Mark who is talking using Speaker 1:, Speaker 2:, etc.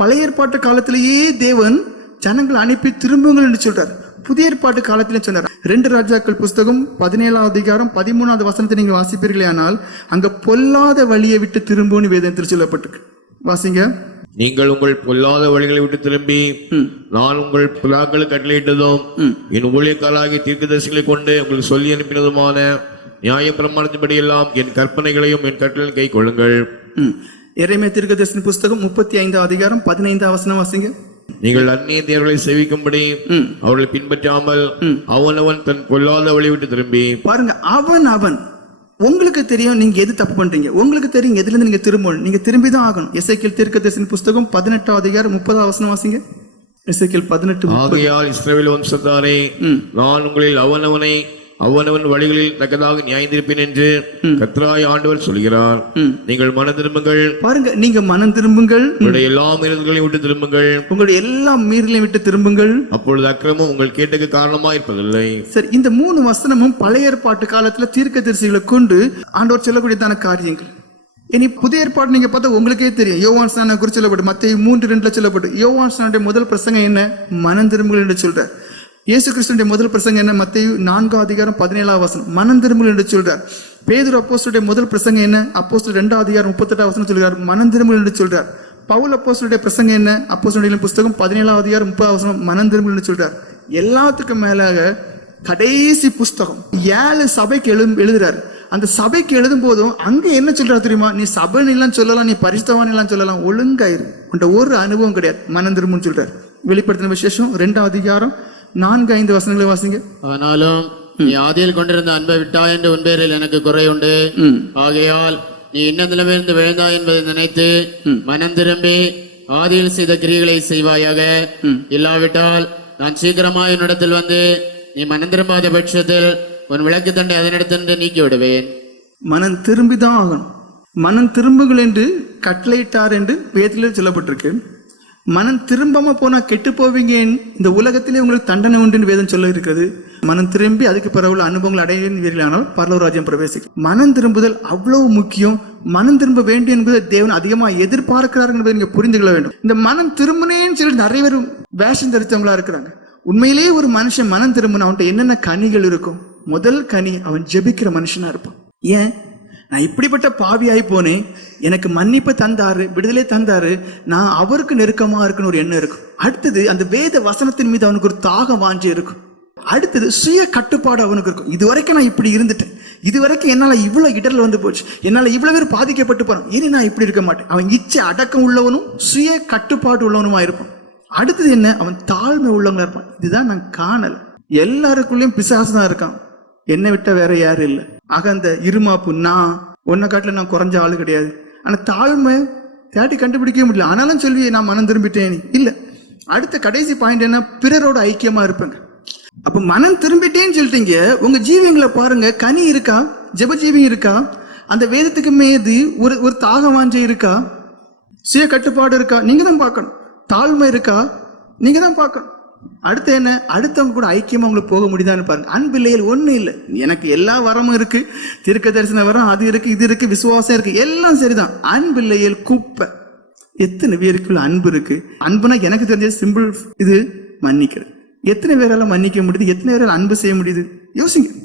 Speaker 1: பழைய ஏற்பாட்டு காலத்திலேயே தேவன் ஜனங்களை அனுப்பி திரும்புங்கள் என்று சொல்றார். புதிய ஏற்பாட்டு காலத்திலே சொன்னார். ரெண்டு ராஜாக்கள் புஸ்தகம் பதினேழாவது அதிகாரம் பதிமூணாவது வசனத்தை நீங்க வாசிப்பீர்களே ஆனால் அங்க பொல்லாத வழியை விட்டு திரும்புன்னு வேதத்தில் சொல்லப்பட்டிருக்கு. வாசிங்க.
Speaker 2: நீங்கள் உங்கள் பொல்லாத வழிகளை விட்டு திரும்பி நான் உங்கள் புலாக்களுக்கு கட்டளையிட்டதும் என் ஊழியக்காலாகிய தீர்க்கதரிசிகளை கொண்டு உங்களுக்கு சொல்லி அனுப்பினதுமான நியாய பிரமாணத்தின்படி எல்லாம் என் கற்பனைகளையும் என் கட்டளை கை கொள்ளுங்கள்
Speaker 1: ம். எரேமியா தீர்க்கதரிசன புஸ்தகம் முப்பத்தி ஐந்தாம் அதிகாரம் பதினைந்தாம் வசனம் வாசிங்க.
Speaker 2: நீங்கள் அந்நிய தேவர்களை சேவிக்கும்படி அவர்களை பின்பற்றாமல் அவனவன் தன் பொல்லாத வழி விட்டு திரும்பி.
Speaker 1: பாருங்க அவன் அவன். உங்களுக்கு தெரியும் நீங்க எது தப்பு பண்றீங்க. உங்களுக்கு தெரியும் எதுல இருந்து நீங்க திரும்பணும். நீங்க திரும்பி தான் ஆகணும். எசைக்கியல் தீர்க்கதரிசன புஸ்தகம் பதினெட்டாம் அதிகாரம் முப்பதாம் வசனம் வாசிங்க. எசைக்கியல் பதினெட்டு
Speaker 2: ஆகையால் இஸ்ரவேல் வம்சத்தாரே நான் உங்களில் அவனவனை அவனவன் வழிகளில் தக்கதாக நியாயந்திருப்பேன் என்று கத்ராய் ஆண்டவர் சொல்கிறார். நீங்கள் மன திரும்புங்கள்.
Speaker 1: பாருங்க நீங்க மனம் திரும்புங்கள்.
Speaker 2: உங்களுடைய எல்லா மீறல்களையும் விட்டு திரும்புங்கள்.
Speaker 1: உங்களுடைய எல்லா மீறலையும் விட்டு திரும்புங்கள்.
Speaker 2: அப்பொழுது அக்கிரமம் உங்கள் கேட்டுக்கு காரணமா இருப்பதில்லை.
Speaker 1: சரி இந்த மூணு வசனமும் பழைய ஏற்பாட்டு காலத்துல தீர்க்கதரிசிகளை கொண்டு ஆண்டவர் சொல்லக்கூடியதான காரியங்கள். இனி புதிய ஏற்பாடு நீங்க பார்த்தா உங்களுக்கே தெரியும். யோவான் ஸ்நானம் குறித்து சொல்லப்பட்டு மத்திய மூன்று ரெண்டுல சொல்லப்பட்டு யோவான் ஸ்நானுடைய முதல் பிரசங்கம் என்ன? மனம் திரும்புங்கள் என்று சொல்றார். இயேசு கிறிஸ்துடைய முதல் பிரசங்கம் என்ன? மத்திய நான்காம் அதிகாரம் பதினேழாம் வசனம். மனம் திரும்பல் என்று சொல்றார். பேதூர் அப்போஸ்டருடைய முதல் பிரசங்கம் என்ன? அப்போஸ்டர் ரெண்டாம் அதிகாரம் முப்பத்தெட்டாம் வசனம் சொல்கிறார். மனம் திரும்பல் என்று சொல்றார். பவுல் அப்போஸ்டருடைய பிரசங்கம் என்ன? அப்போஸ்டருடைய புஸ்தகம் பதினேழாம் அதிகாரம் முப்பதாம் வசனம் மனம் திரும்பல் என்று சொல்றார். எல்லாத்துக்கும் மேலாக கடைசி புஸ்தகம் ஏழு சபைக்கு எழு எழுதுறாரு. அந்த சபைக்கு எழுதும் போதும் அங்க என்ன சொல்றாரு தெரியுமா? நீ சபைன்னு எல்லாம் சொல்லலாம் நீ பரிசுத்தவானெல்லாம் சொல்லலாம் ஒழுங்காயிரு. உன்ட்ட ஒரு அனுபவம் கிடையாது. மனம் திரும்புன்னு சொல்றாரு. வெளிப்படுத்தின விசேஷம் ரெண்டாம் அதிகாரம் நான்கு ஐந்து வசனங்களை வாசிங்க.
Speaker 3: ஆனாலும் நீ ஆதியில் கொண்டிருந்த அன்பை விட்டாய் என்று உன் பேரில் எனக்கு குறை உண்டு. ஆகையால் நீ இன்ன நிலைமையிலிருந்து விழுந்தாய் என்பதை நினைத்து மனம் திரும்பி ஆதியில் செய்த கிரிகளை செய்வாயாக. இல்லாவிட்டால் நான் சீக்கிரமாய் உன்னிடத்தில் வந்து நீ மனம் திரும்பாத பட்சத்தில் உன் விளக்கு தண்டை அதனிடத்திலிருந்து நீக்கி விடுவேன்
Speaker 1: மனம் திரும்பி தான் ஆகணும். மனம் திரும்புங்கள் என்று கட்டளையிட்டார் என்று வேதத்தில் சொல்லப்பட்டிருக்கு. மனம் திரும்பாம போனா கெட்டு போவீங்க இந்த உலகத்திலே உங்களுக்கு தண்டனை உண்டு வேதம் சொல்ல இருக்கிறது. மனம் திரும்பி அதுக்கு பிறகு அனுபவங்கள் அனுபவங்கள் அடைவீர்களானால் பரலவராஜ்யம் பிரவேசிக்கும். மனம் திரும்புதல் அவ்வளவு முக்கியம். மனம் திரும்ப வேண்டும் என்பதை தேவன் அதிகமா எதிர்பார்க்கிறார் என்பதை நீங்க புரிந்து கொள்ள வேண்டும். இந்த மனம் திரும்பினேன்னு சொல்லி நிறைய பேர் வேஷம் தரித்தவங்களா இருக்கிறாங்க. உண்மையிலேயே ஒரு மனுஷன் மனம் திரும்பினா அவன்கிட்ட என்னென்ன கனிகள் இருக்கும்? முதல் கனி அவன் ஜெபிக்கிற மனுஷனா இருப்பான். ஏன்? நான் இப்படிப்பட்ட பாவியாய் போனேன் எனக்கு மன்னிப்பு தந்தாரு விடுதலை தந்தாரு. நான் அவருக்கு நெருக்கமா இருக்குன்னு ஒரு எண்ணம் இருக்கும். அடுத்தது அந்த வேத வசனத்தின் மீது அவனுக்கு ஒரு தாகம் வாஞ்சி இருக்கும். அடுத்தது சுய கட்டுப்பாடு அவனுக்கு இருக்கும். இது வரைக்கும் நான் இப்படி இருந்துட்டேன். இது வரைக்கும் என்னால் இவ்வளோ இடரில் வந்து போச்சு. என்னால் இவ்வளோ பேர் பாதிக்கப்பட்டு போறேன் இனி நான் இப்படி இருக்க மாட்டேன். அவன் இச்சை அடக்கம் உள்ளவனும் சுய கட்டுப்பாடு உள்ளவனுமா இருப்பான். அடுத்தது என்ன? அவன் தாழ்மை உள்ளவங்களா இருப்பான். இதுதான் நான் காணல. எல்லாருக்குள்ளேயும் பிசாசு தான் இருக்கான். என்னை விட்ட வேற யாரும் இல்லை. ஆக அந்த இருமாப்பு நான் உன்னை காட்டில் நான் குறைஞ்ச ஆள் கிடையாது. ஆனால் தாழ்மை தேட்டி கண்டுபிடிக்கவே முடியல. ஆனாலும் சொல்வியே நான் மனம் திரும்பிட்டேன் இல்லை. அடுத்த கடைசி பாயிண்ட் என்ன? பிறரோட ஐக்கியமாக இருப்பேங்க அப்போ மனம் திரும்பிட்டேன்னு சொல்லிட்டீங்க. உங்கள் ஜீவியங்களை பாருங்க. கனி இருக்கா? ஜெபஜீவி இருக்கா? அந்த வேதத்துக்கு மீது ஒரு ஒரு தாக வாஞ்சை இருக்கா? சுய கட்டுப்பாடு இருக்கா? நீங்கள் தான் பார்க்கணும். தாழ்மை இருக்கா? நீங்கள் தான் பார்க்கணும். அடுத்து என்ன? அடுத்தவங்க கூட ஐக்கியமாக அவங்களுக்கு போக முடியுதான்னு பாருங்க. அன்பில்லையில் ஒன்றும் இல்லை. எனக்கு எல்லா வரமும் இருக்கு. தீர்க்க தரிசன வரம் அது இருக்கு இது இருக்கு விசுவாசம் இருக்கு. எல்லாம் சரிதான். அன்பில்லையில் குப்பை. எத்தனை பேருக்குள்ள அன்பு இருக்கு? அன்புனா எனக்கு தெரிஞ்ச சிம்பிள் இது மன்னிக்கிறது எத்தனை பேரால மன்னிக்க முடியுது? எத்தனை பேரால் அன்பு செய்ய முடியுது? யோசிங்க.